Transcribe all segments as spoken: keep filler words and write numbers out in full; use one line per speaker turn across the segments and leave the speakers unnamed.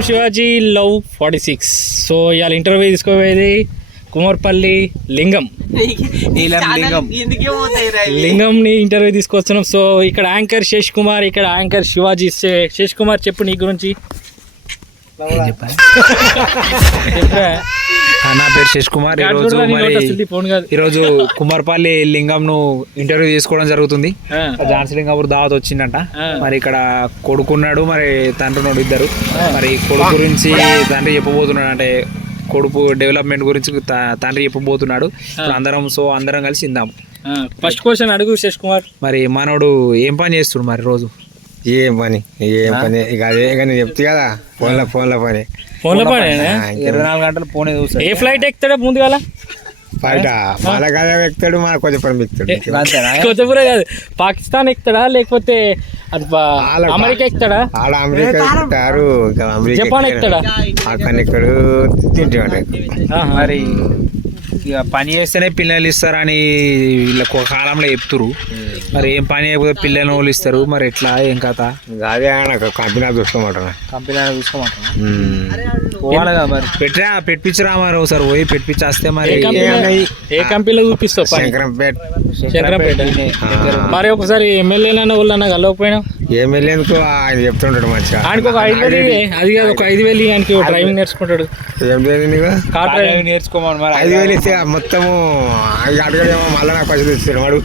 Shivaji love forty six. So ఇవాళ interview తీసుకోపోయేది కుమార్పల్లి లింగం లింగంని ఇంటర్వ్యూ తీసుకొస్తున్నాం. సో ఇక్కడ యాంకర్ శేష్ కుమార్, ఇక్కడ యాంకర్ శివాజీ. శేష్ కుమార్ చెప్పు నీ గురించి.
నా పేరు శేష్ కుమార్. ఈరోజు ఈరోజు కుమార్పల్లి లింగం ను ఇంటర్వ్యూ తీసుకోవడం జరుగుతుంది. ఝాన్సీ లింగాపూర్ దావత్ వచ్చిందంట. మరి ఇక్కడ కొడుకున్నాడు, మరి తండ్రి నోడు ఇద్దరు. మరి కొడుకు గురించి తండ్రి చెప్పబోతున్నాడు, అంటే కొడుకు డెవలప్మెంట్ గురించి తండ్రి చెప్పబోతున్నాడు. అందరం సో అందరం కలిసి ఇందాం.
ఫస్ట్ క్వశ్చన్ అడుగు శేష్ కుమార్.
మరి మనోడు ఏం పని చేస్తుడు మరి రోజు?
ఏం పని ఏం పని ఇక అదే ఇక నేను చెప్తే కదా ఫోన్లో ఫోన్లో పని
ఫోన్లో పని
ఇరవై నాలుగు గంటలు ఫోన్ చూస్తాడు.
ఏ ఫ్లైట్ ఎక్కుతాడా ముందుగాల?
బయట మన కదా ఎక్కుతాడు, మన కొద్దిపురం ఎక్కుతాడు.
కొత్తపురం కాదు, పాకిస్తాన్ ఎక్కుతాడా లేకపోతే అమెరికా ఎక్కుతాడా?
ఆడ అమెరికా ఎక్కుతారు,
జపాన్ ఎక్కుతాడా?
అక్కడ ఎక్కుతాడు, తింటాడు.
మరి ఇక పని చేస్తేనే పిల్లలు ఇస్తారని వీళ్ళకి ఒక కాలంలో చెప్తురు. మరి ఏం పని అయిపోతే పిల్లలు వాళ్ళు ఇస్తారు. మరి ఎట్లా ఏం కథ?
అదే కంపెనీ చూసుకోమంటారా?
కంపెనీ చూసుకోమంటారా? పోవాలి కదా మరి. పెట్టరా పెట్టించరా మరి ఒకసారి పోయి పెట్టించేస్తే మరి
ఏ కంపెనీలో చూపిస్తావు?
శంకరంపేట.
శంకరంపేట. మరి ఒకసారి ఎమ్మెల్యేలన్నా వాళ్ళన్నా కలవకపోయినా?
ఎమ్మెల్యేందుకు ఆయన చెప్తుంటాడు మంచిగా.
ఆయనకు ఒక ఐదు వేలు అది కాదు, ఒక ఐదు వేలు ఆయనకి డ్రైవింగ్ నేర్చుకుంటాడు.
ఏం లేదు నీకు
కార్ డ్రైవింగ్
నేర్చుకోమని మరి
ఐదు వేలు ఇస్తే మొత్తము అడగడేమో మళ్ళీ నాకు పైసలు ఇస్తాడు వాడు.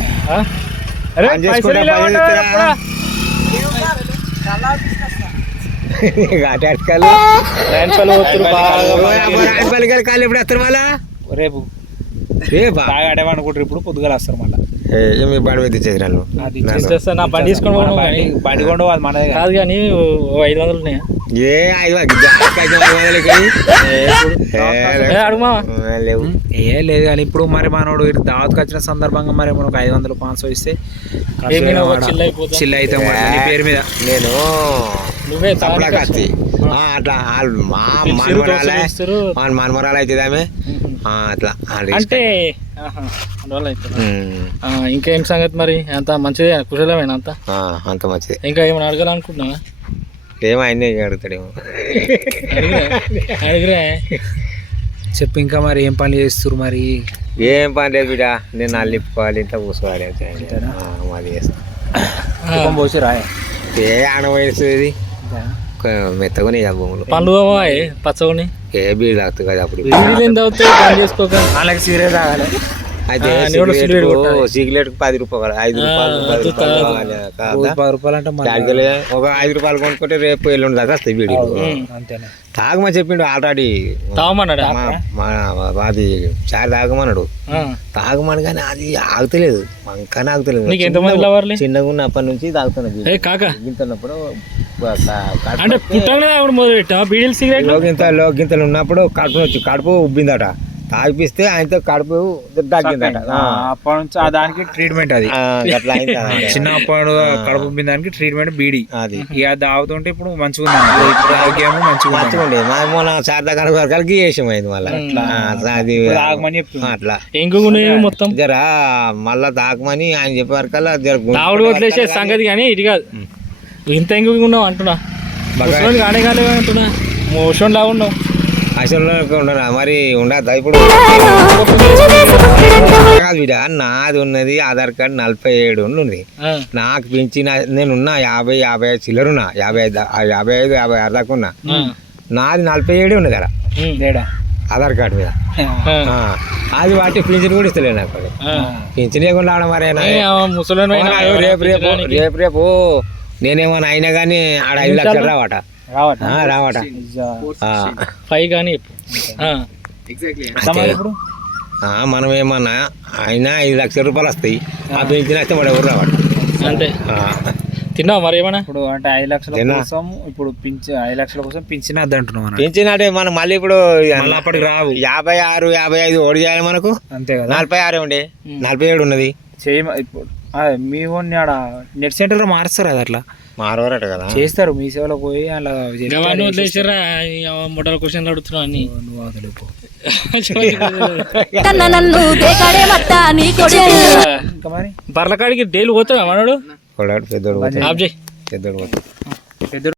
కాళ్ళు ఎప్పుడు వస్తారు మళ్ళా?
రేపు రేపు బాగా ఆడేమనుకుంటారు. ఇప్పుడు పొద్దుగా వస్తారు మళ్ళీ.
మీ బండి మీద తెచ్చేది నన్ను
నా బండి తీసుకొని
బండి కొండ అది మనదే
కాదు కానీ ఐదు వందలు ఉన్నాయా?
ఏ ఐదు
అడుగుమా
లేవు.
ఏ లేదు కానీ ఇప్పుడు మరి మనోడు దావత్కి వచ్చిన సందర్భంగా మరి మనకు ఐదు వందలు పాంచ్ సో ఇస్తే చిల్ అవుతాం పేరు మీద.
నేను
నువ్వే
కత్తి అట్లా మా మనమరాలే మనమరాలు అవుతుంది ఆమె అట్లా
అంటే. ఇంకేం సంగతి మరి? అంత మంచిదే, కుశలమేనా? అంత
అంత మంచిది.
ఇంకా ఏమైనా అడగాలనుకుంటున్నావా?
ఏమో ఆయన అడుగుతాడేమో.
అడిగిరే
చెప్పు. ఇంకా మరి ఏం పని చేస్తారు మరి?
ఏం పని లేదు బిడ్డ, నేను అల్లిప్పుకోవాలి, ఇంత కూర్చోవాలి. మాది చేస్తాను
పోసి రాయ
ఏ ఆన వయసుది మెత్తకొని భూములు
పండ్లు పచ్చని
ఏ బీడు తాగుతుంది కదా. అప్పుడు
తాగుతావు చేసుకోక
వాళ్ళకి సీరియస్ తాగాలి.
అయితే సిగరెట్ పది రూపాయలు, ఐదు రూపాయలు, పది
రూపాయలు అంటే
ఒక ఐదు రూపాయలు కొనుక్కుంటే రేపు ఎల్లుండి దాకా వస్తాయి బీడీ. తాగమని చెప్పిండు ఆల్రెడీ.
తాగమన్నాడు
అది చాయ్ తాగమన్నాడు. తాగమని కానీ అది ఆగుతలేదు, మంకానే ఆగుతలేదు. చిన్నగా ఉన్న అప్పటి నుంచి తాగుతున్నా.
కాక
గింతన్నప్పుడు
అంటే మొదలు పెట్టా బీడీలు సిగరెట్
లోగింత లోగింతలు ఉన్నప్పుడు కడుపు వచ్చి కడుపు ఉబ్బిందట. తాగిపిస్తే ఆయనతో కడుపు తగ్గిందట.
అప్పటి నుంచి దానికి ట్రీట్మెంట్ అది చిన్నప్పుడు కడుపు దానికి ట్రీట్మెంట్ బీడీ. అది ఇక తాగుతుంటే ఇప్పుడు మంచిగా ఉంది, ఇప్పుడు ఆరోగ్యం మంచిగా
మంచిగా ఉండేది. మన శారదా కనుక వరకు చేసాం అయింది మళ్ళీ. అది
తాగమని చెప్తున్నా
అట్లా
మొత్తం
జరా మళ్ళా తాగమని ఆయన చెప్పే వరకల్లా జర
తాగుడు వదిలేసే సంగతి. కానీ ఇది కాదు, ఇంత ఎంగు ఉన్నావు అంటున్నా, కానే కాలేవు అంటున్నా, మోషన్ లాగా ఉన్నావు.
అసలు ఉండరా మరి ఉండద్దా ఇప్పుడు? కాదు బిడ్డ, నాది ఉన్నది ఆధార్ కార్డు నలభై ఏడు ఉంది. నాకు పెంచిన నేనున్నా యాభై యాభై ఐదు చిల్లరున్నా, యాభై ఐదు యాభై ఐదు యాభై ఆరు దాకా ఉన్నా. నాది నలభై ఏడు ఉన్నది కదా ఆధార్ కార్డు మీద. అది వాటి పింఛన్ కూడా ఇస్తలేదు నాకు. పింఛన్ లేకుండా ఆడ మరి రేపు రేపు రేపు రేపు నేనేమన్నా అయినా కానీ ఆడ ఐదు లక్షలు రావట రావట
ఫైవ్ కానీ.
మనం ఏమన్నా అయినా ఐదు లక్షల రూపాయలు వస్తాయి, ఆ పెంచిన వస్తే వాడు ఎవరు రావట.
అంతే. తిన్నావు మరి ఏమన్నా?
ఇప్పుడు అంటే ఐదు లక్షల కోసం ఇప్పుడు పింఛన్ ఐదు లక్షల కోసం పింఛన్ వద్ద అంటున్నాం.
పింఛన్ అంటే మనం మళ్ళీ ఇప్పుడు
అప్పటికి రావు.
యాభై ఆరు యాభై ఐదు ఓడి చేయాలి మనకు.
అంతే కదా.
నలభై ఆరు ఉండే నలభై ఏడు ఉన్నది.
చేయ ఇప్పుడు మీ ఓన్ని ఆడ నెట్ సెంటర్లో మారుస్తారు కదా, అట్లా
మారవారట కదా
చేస్తారు. మీ సేవలో పోయి అలా
వదిలేసారా? మొదల క్వశ్చన్లు అడుగుతున్నావు అన్ని. బర్లకాడికి డైలీ పోతాడు మనోడు,
పెద్దోడు
పెద్దోడు
పెద్దోడు